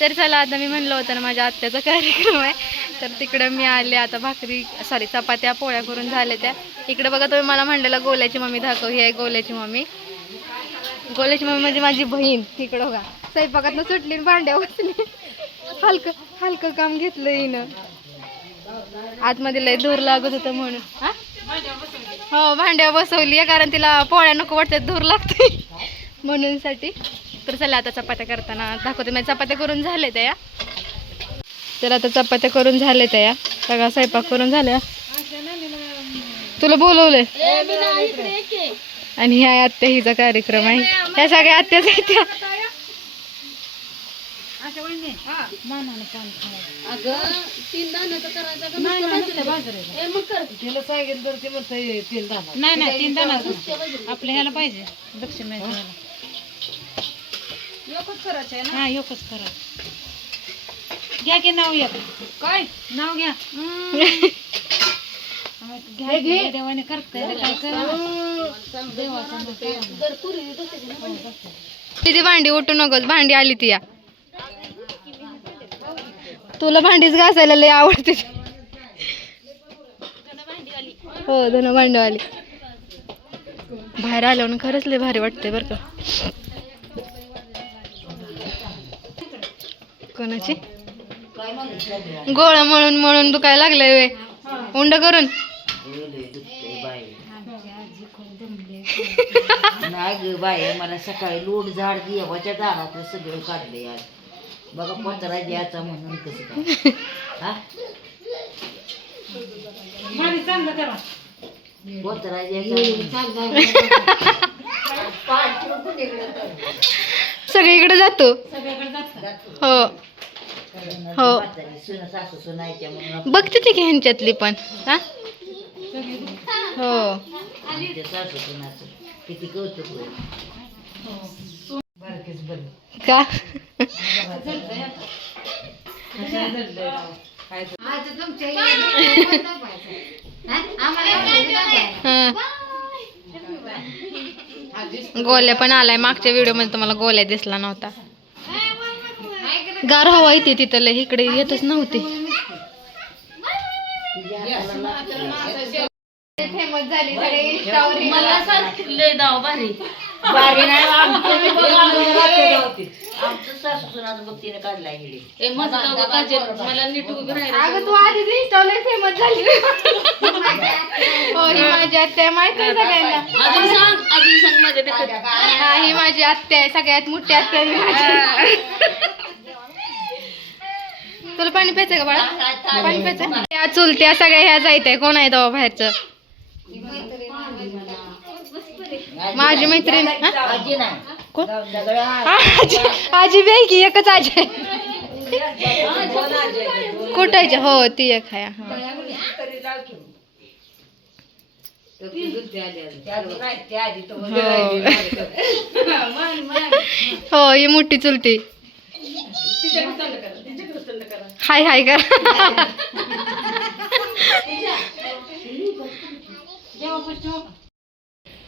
तर चला आता मी म्हणलं होतं ना माझ्या आत्याचा कार्यक्रम आहे, तर तिकडं मी आले. आता चपात्या पोळ्या करून झाल्या त्या. इकडे बघा तुम्ही मला म्हणलेलं गोल्याची मम्मी दाखव, ही आहे गोल्याची मम्मी. गोल्याची मम्मी म्हणजे माझी बहीण. तिकडं बघा स्वयंपाकातनं सुटली भांड्या बसली. हलकं हलकं काम घेतलं हिनं. आतमध्ये लय धूर लागत होतं म्हणून. हो भांड्या बसवली आहे, कारण तिला पोळ्या नको वाटतात, धूर लागते म्हणून साठी. तर चला आता चपात्या करताना दाखवते. माझ्या चपात्या करून झाले त्या. तर आता चपात्या करून झाले त्या, सगळा स्वयंपाक करून झाल्या. तुला बोलवलंय आणि ह्या आत्या हिचा कार्यक्रम आहे. ह्या सगळ्या आत्याच आहेत त्या. आपल्या ह्याला पाहिजे दक्षिण हा एकच करा. घ्या की नाव एक. काय नाव घ्या. देवाने करताय तिची भांडी उठू नकोस, भांडी आली ती. या तुला भांडीच घासायला लय आवडते. हो धन भांडीवाली. बाहेर आल्यावर खरंच लय भारी वाटते बरं का. कोणाची गोळा मळून मळून दुखायला लागलंय वे उंड करून. नाही ग बाय, मला सकाळी लोट झाड देवाच्या दारातलं सगळं काढले आज. बघा पत्रा द्यायचा म्हणून कसं काय. हा चांगलं करा. पत्रा द्यायचा सगळीकडे जातो. हो हो सासू सुनायच्या म्हणून बघते ती की ह्यांच्यातली पण. हा हो आमच्या सासू सुनाचं किती कौतुक होईल. का गोल्या पण आलाय. मागच्या व्हिडिओ मध्ये तुम्हाला गोल्या दिसला नव्हता. गार हवा येते तिथं लय, इकडे येतच नव्हती. फेमस झाली बारी नाही आमचं सासू सुनाचं बघ तिने काढलाय हिडे. मला नीट उभी राहायला. अगं तू आधीच इंस्टाला फेमस झाली. हो ही माझी आत्या आहे, माहिती आहे सगळ्यांना. अजून सांग माझ्या. हा ही माझी आत्या आहे, सगळ्यात मोठी आत्या आहे माझी. तुला पाणी प्यायचं का बाळा? पाणी प्यायचं. त्या चुलत्या सगळ्या ह्या जायत आहे. कोण आहे तेव्हा बाहेरचं? माझी मैत्रीण. आजी नाही कोण? सगळ्या आजी बी आहे की, एकच आजी आहे. कुठायची? हो ती एक आहे. हो ही मोठी चुलती. हाय हाय कर.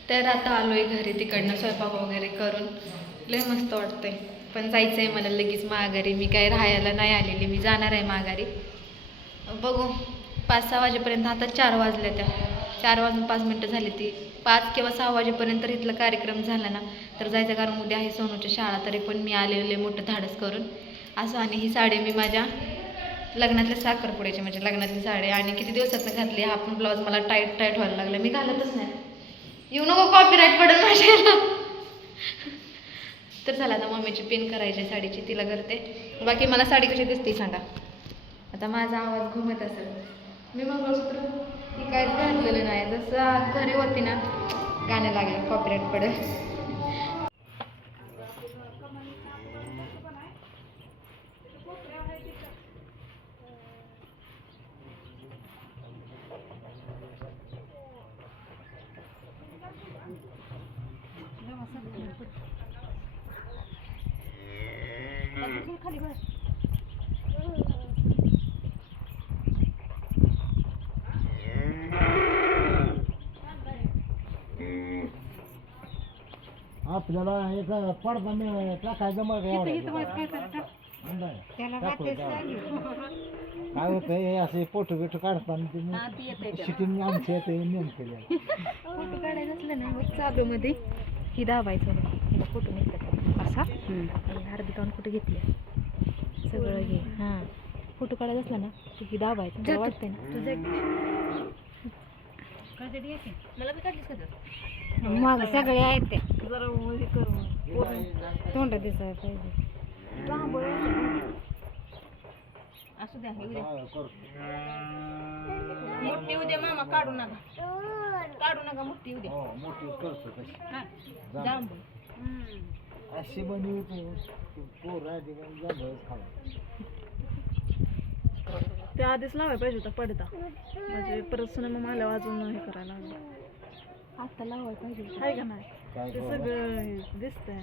तर आता आलोय घरी तिकडनं स्वयंपाक वगैरे करून. लय मस्त वाटतंय, पण जायचंय मला लगेच माघारी. मी काय राहायला नाही आलेली, मी जाणार आहे माघारी. बघू 5-6 वाजेपर्यंत. आता 4 वाजल्या त्या. 4 वाजून 5 मिनटं झाली. ती 5 किंवा 6 वाजेपर्यंत इथला कार्यक्रम झाला ना तर जायचं, कारण उद्या आहे सोनूची शाळा. तरी पण मी आलेले मोठं धाडस करून असं. आणि ही साडी मी माझ्या लग्नातल्या साखरपुड्याची म्हणजे लग्नातली साडी, आणि किती दिवसातनं घातली. हा पण ब्लाऊज मला टाईट व्हायला लागला, मी घालतच नाही. येऊ नको कॉपीराईट पडेल माझ्याला. तर चला आता मम्मीची पिन करायची साडीची, तिला करते. बाकी मला साडी कशी दिसते सांगा. आता माझा आवाज घुमत असेल. मी मंगळसूत्र ही काहीच घातलेलं नाही, जसं घरी होती ना गाणं लागलं कॉपीराईट पडेल. आपल्याला एक पडदा टाकायचं मग काय होतं हे असे फोटो बिटो काढताना ते शिकून आमच्या ते नेम केले फोटो काढायचं असलं ना मग चालू मध्ये ही दाबायचं बघा हिला फोटो निघतात असा आणि अर्धी काउन फोटो घेतली सगळं घे हां फोटो काढायचा असला ना तर ही दाबायचं तुला वाटतंय ना तुझं मला बी काढलीस का मग सगळे आहेत ते जरा हे करून तोंड दिसायला पाहिजे असू द्या मोठी उद्या मामा काढू नका मोठी उद्या मोठी करतो तशी जांभूळ अशी बनवतो पोर आधी खावा ते आधीच लावायला पाहिजे होता पडदा म्हणजे परत मग मला वाजवून हे करायला लागलं आता लावायला पाहिजे आहे का नाही ते सगळं दिसतंय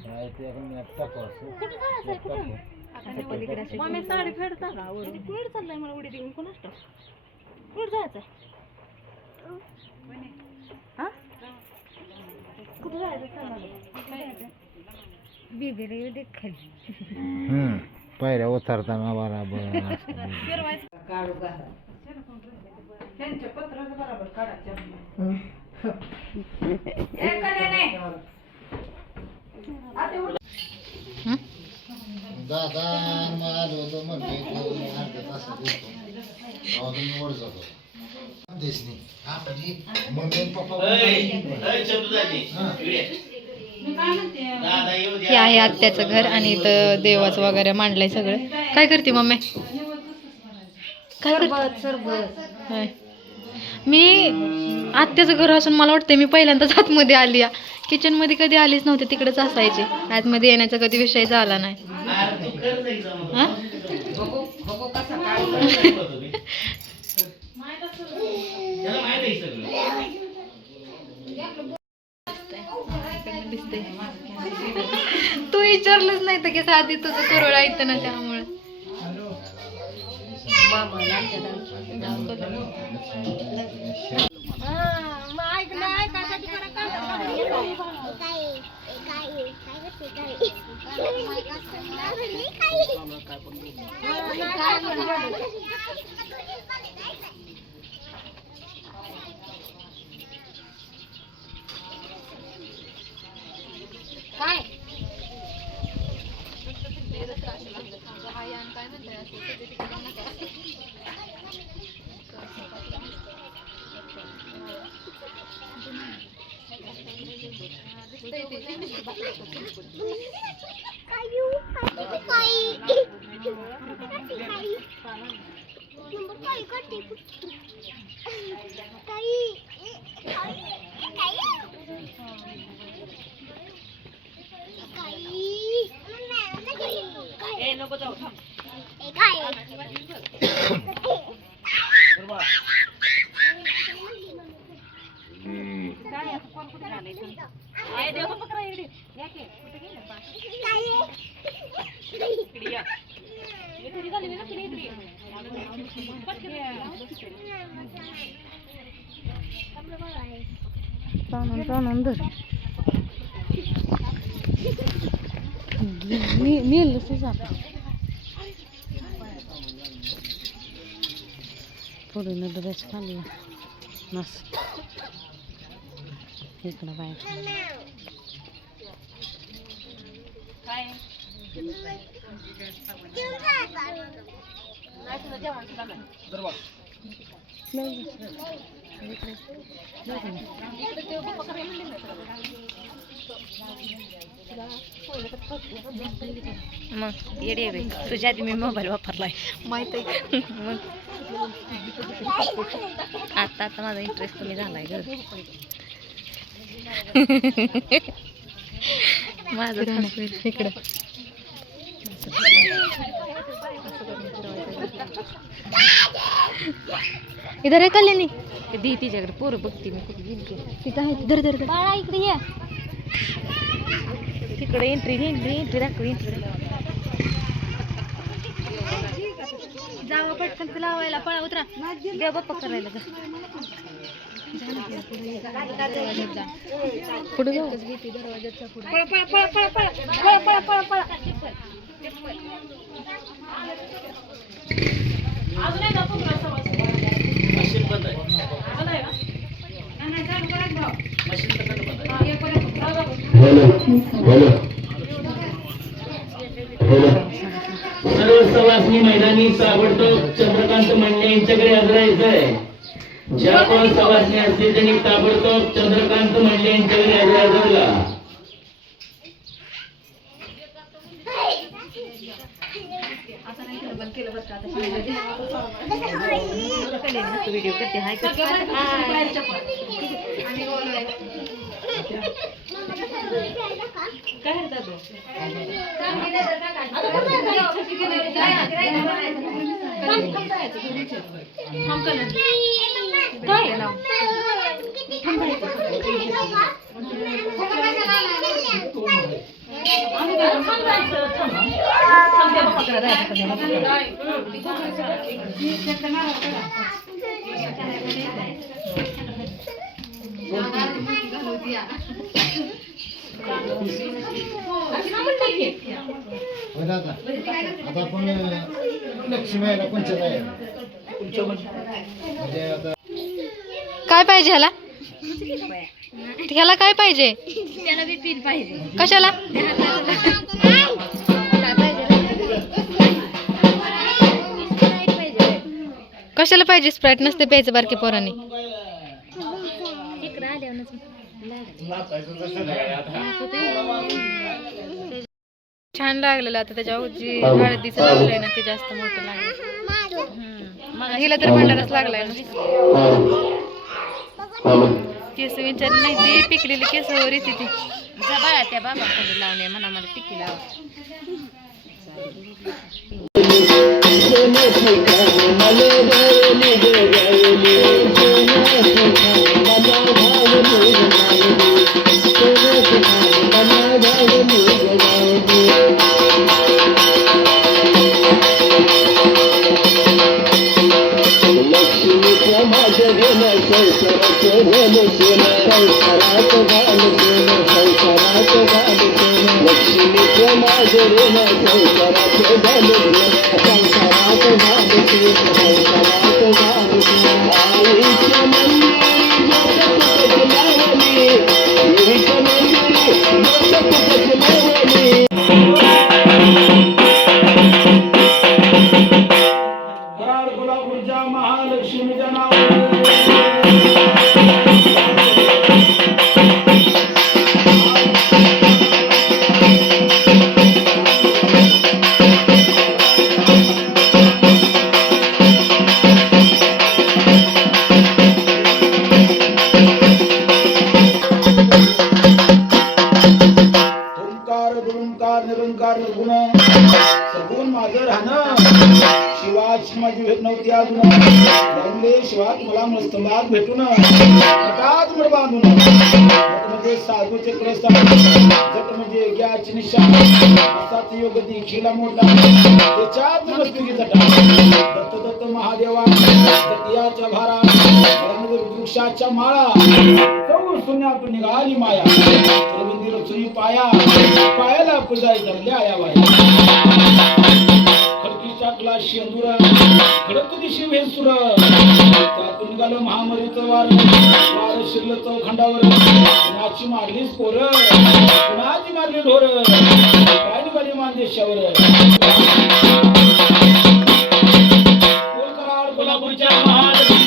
मम्मी साडी फेडता का वरून कुठे चाललंय मला उडी देऊन कोण असतं कुठे जायचं हा कुठे जायचं बिबी रे देख खाली पायऱ्या उतरताना बरोबर काढू का त्यांच्या पत्राचं बरोबर काढायचं दादा आलो होतो म्हणजे अर्ध्या तासात येतो तुम्ही वर जातो देशनी आपली मम्मी पप्पा हे आहे आत्याचं घर आणि इथं देवाचं वगैरे मांडलंय सगळं काय करते मम्मी काय सरबत होय मी आत्याचं घर असून मला वाटतं मी पहिल्यांदाच आतमध्ये आली किचन मध्ये कधी आलीच नव्हते तिकडेच असायचे आतमध्ये येण्याचा कधी विषय झाला नाही तू विचारलंच नाही तर की साधी तुझं कुरळा येतं ना त्यामुळे काय पुढे ड्रेस खाली मस्त इकडं बाय मग येडे रे तुझ्या आधी मी मोबाईल वापरलाय माहित आहे मग आता आता माझा इंटरेस्ट कमी झालाय ग माझं इकडं इधर आहे कल्याणी दी तिच्याकडे पोरं बघते मी कुठे गेली तिथं आहे धर धर बाळा इकडे या तिकडे एंट्री दाखव जावं पटकन लावायला पळा उतरा देव बाप्पा करायला का पुढे जाऊ दरवाजाच्या पुढे सर्व सवासनी मैदानी ताबडतोब चंद्रकांत मंडले यांच्याकडे हजर यायचंय. ज्या कोण सवासनी असतील त्यांनी ताबडतोब चंद्रकांत मंडले यांच्याकडे हजर झाला. आता आपण लक्ष्मीला कोणच्या आहे म्हणजे आता काय पाहिजे ह्याला? ह्याला काय पाहिजे? कशाला? कशाला पाहिजे? स्प्राईट नसते प्यायचं बारकी पोरांनी. छान लागलेलं. आता त्याच्यावर जी हळदीचं लागलंय ना ते जास्त मोठं लागलं. हिला तर भंडारच लागलाय ना. केस विचार नाही ती पिकलेली केसावर येते ती. बाळा त्या बाबाकडे लावणे म्हणा मला टिकी लावा. निरंकार निर्गुण सगुण माझं राहणं. शिवाची माझी भेट नव्हती अजून. लागले शिवात मला मस्तंभात भेटून हठात मड बांधून. जट म्हणजे साधूचे प्रस्थान, जट म्हणजे ज्ञाची निशा. असाच योग देखील मोठा त्याच्यात वस्तुकी जटा. दत्त दत्त महादेवा दत्तियाच्या भारा वृक्षाच्या माळा. चौ शून्यातून निघाली माया. रविंद्र रचुनी पाया पायाला पुजाई धरल्या आया वाया. खडकीच्या क्लास शेंदूर खडक दिशी भेसुर. त्यातून निघालं महामरीचं वार. वार शिरलं चौखंडावर. कुणाची मारलीच पोर, कुणाची मारली ढोर. काय निघाली मानदेशावर. कोलकराड कोल्हापूरच्या महालक्ष्मी.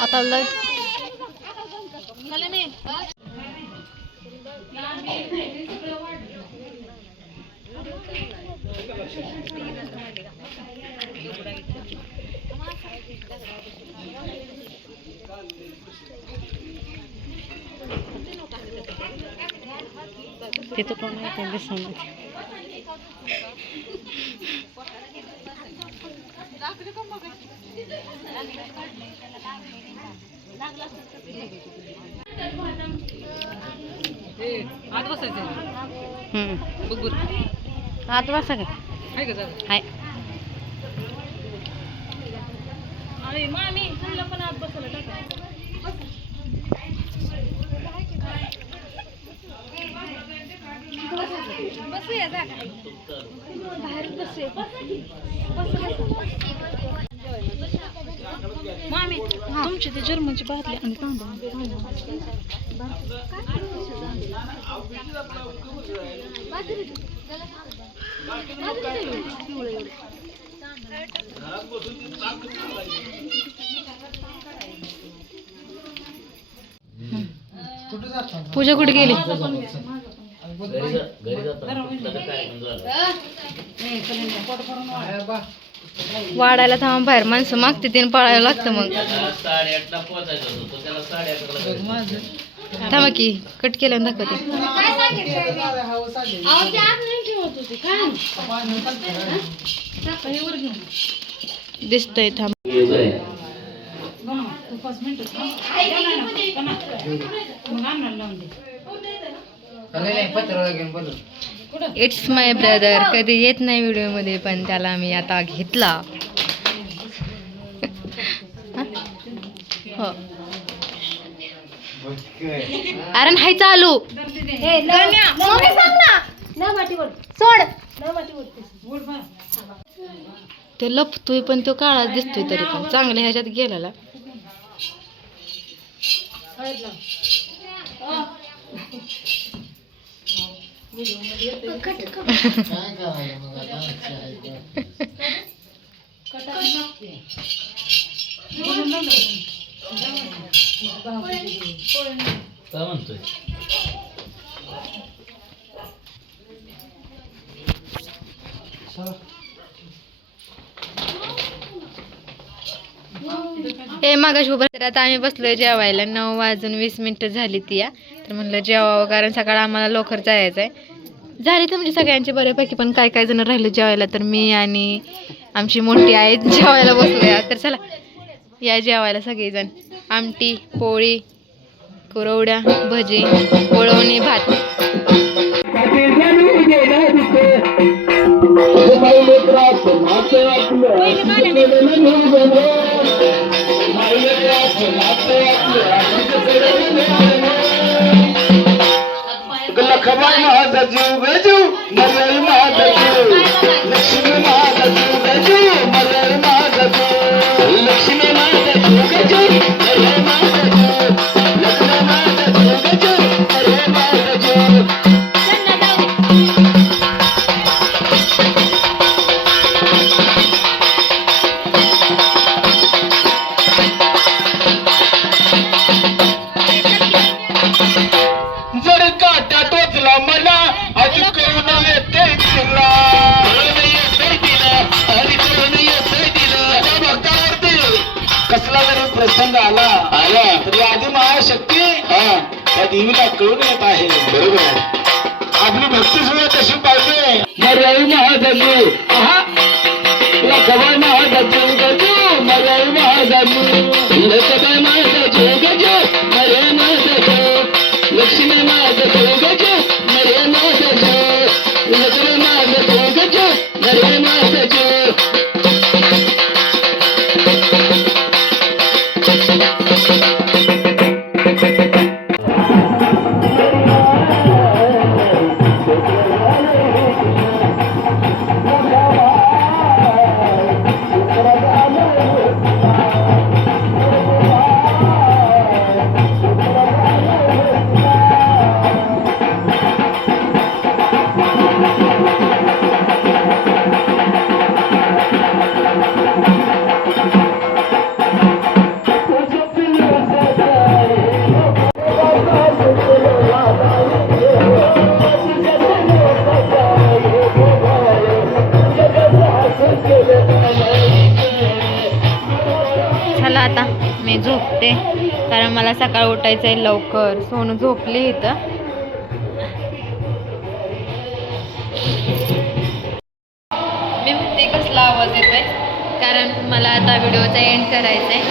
आता लाईट तिथं कोण आहे ते दिसणार. आत बसायचं आत बसा का? आहे का जागा? हाय. आणि मामी तुला पण आत बसायला टाका. बसूया जागा. बाहेर बसूया. मामी तुमची ते जर्मनची बाटली आणि पूजा कुठे गेली? वाढायला थांबा, बाहेर माणसं मागते तीन पळायला लागतं. मग 8:30ला पोहोचायचं होतं, तो त्याला 8:30ला थांबा की कट केल्यानं दाखवते. दिसतंय थांब. It's my brother. कधी येत नाही व्हिडिओ मध्ये, पण त्याला मी आता घेतला. हो अरे हाय चालू. सोड ते लपतोय, पण तो काळा दिसतोय तरी पण चांगल्या ह्याच्यात गेलेला. काय म्हणतोय? हे मागाशी उभं. तर आता आम्ही बसलोय जेवायला. 9:20 झाली ती या. तर म्हणलं जेवावं, कारण सकाळ आम्हाला लवकर जायचं आहे. झाली तर म्हणजे सगळ्यांची बऱ्यापैकी, पण काय काय जण राहिले जेवायला. तर मी आणि आमची मोठी आई जेवायला बसलोय. तर चला या जेवायला सगळेजण. आमटी, पोळी, कुरवड्या, भजी, पोळवणी, भात. लखबाई माझा जीव गजू, मरई माझा जीव, लक्ष्मी माझा जीव गजू, मरई माझा जीव, लक्ष्मी माझा जीव गजू, मरई माझा जीव, लक्ष्मी माझा जीव गजू, मरई माझा जीव. जर काटा टोचला मला, आधी करून येते तिला, आणि करून येते तिला. भक्तावरती कसला जरी प्रसंग आला तरी आधी महाशक्ती त्या देवीला कळून येत आहे. बरोबर, आपली भक्ती सुद्धा तशी पाहिजे. मरई माझा जीव, लखबाई माझा जीव गजू, मरई माझा जीव, लखबाई माझा जीव गजू, मरई माझा जीव, लक्ष्मी माझा जीव गजू, मरई माझा जीव, लक्ष्मी माझा जीव गजू, मरई माझा जीव. जाते, कारण मला सकाळ उठायचं आहे लवकर. सोनू झोपली इथं. मी म्हणते कसला आवाज येतोय, कारण मला आता व्हिडिओचा एंड करायचा आहे.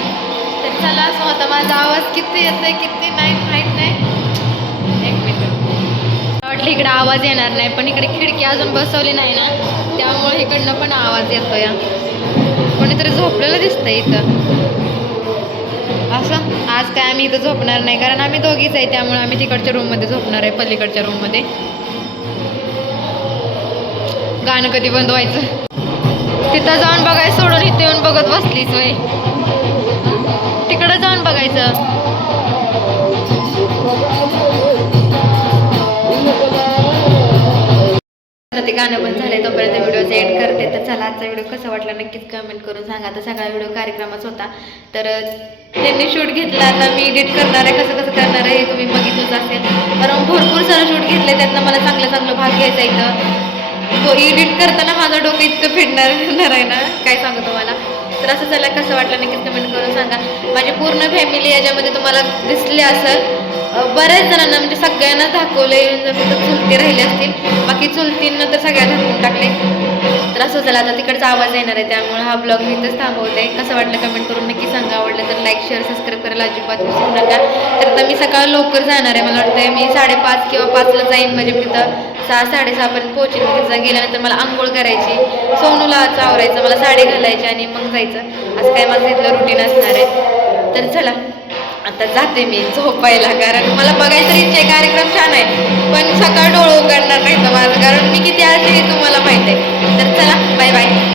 तर चला, असं होतं माझा आवाज किती येतोय किती नाही माहीत नाही. एक मिनिट, वाटलं इकडे आवाज येणार नाही, पण इकडे खिडकी अजून बसवली नाही ना, त्यामुळे इकडनं पण आवाज येतोय. कोणीतरी झोपलेलं दिसतंय इथं. असं आज काय आम्ही इथं झोपणार नाही, कारण आम्ही दोघीच आहे, त्यामुळे आम्ही तिकडच्या रूममध्ये झोपणार आहे, पलीकडच्या रूममध्ये. गाणं कधी बंद व्हायचं? तिथं जाऊन बघायचं सोडून इथे येऊन बघत बसलीच वय. तिकडं जाऊन बघायचं. ते गाणं बंद झालंय, तोपर्यंत व्हिडिओचा एंड करते. तर चला, आजचा व्हिडिओ कसा वाटला नक्कीच कमेंट करून सांगा. तर सगळा व्हिडिओ कार्यक्रमाच होता, तर त्यांनी शूट घेतला. आता मी एडिट करणार आहे, कसं कसं करणार आहे हे तुम्ही बघितलंच असेल, कारण भरपूर सारं शूट घेतलं. त्यातनं मला चांगलं भाग घ्यायचा इथं. तो एडिट करताना माझं डोकं इतकं फिरणार आहे ना, काय सांगू तुम्हाला. तर असं चला, कसं वाटलं नक्कीच कमेंट करून सांगा. माझी पूर्ण फॅमिली याच्यामध्ये तुम्हाला दिसली असेल. बऱ्याच जणांना म्हणजे सगळ्यांना दाखवले, फक्त चुलती राहिले असतील, बाकी चुलतींना तर सगळ्या दाखवून टाकले. तर असं चला, आता तिकडचा आवाज येणार आहे, त्यामुळे हा ब्लॉग मी इथंच थांबवते. कसं वाटलं कमेंट करून नक्की सांगा. आवडलं तर लाईक शेअर सबस्क्राईब करायला अजिबात विसरू नका. तर आता मी सकाळ लवकर जाणार आहे, मला वाटतं मी 5:30 किंवा 5ला जाईन, म्हणजे मी तिथं 6-6:30पर्यंत पोहोचेन. तिथं गेल्यानंतर मला आंघोळ करायची, सोनूला आवरायचं, मला साडी घालायची आणि मग जायचं. असं काय माझं इथलं रुटीन असणार आहे. तर चला, आता जाते मी झोपायला, कारण मला बघायचं इच्छा आहे. कार्यक्रम छान आहे, पण सकाळ डोळं उघडणार नाही तर माझं, कारण मी किती आळशी आहे तुम्हाला माहिती आहे. तर चला, बाय बाय.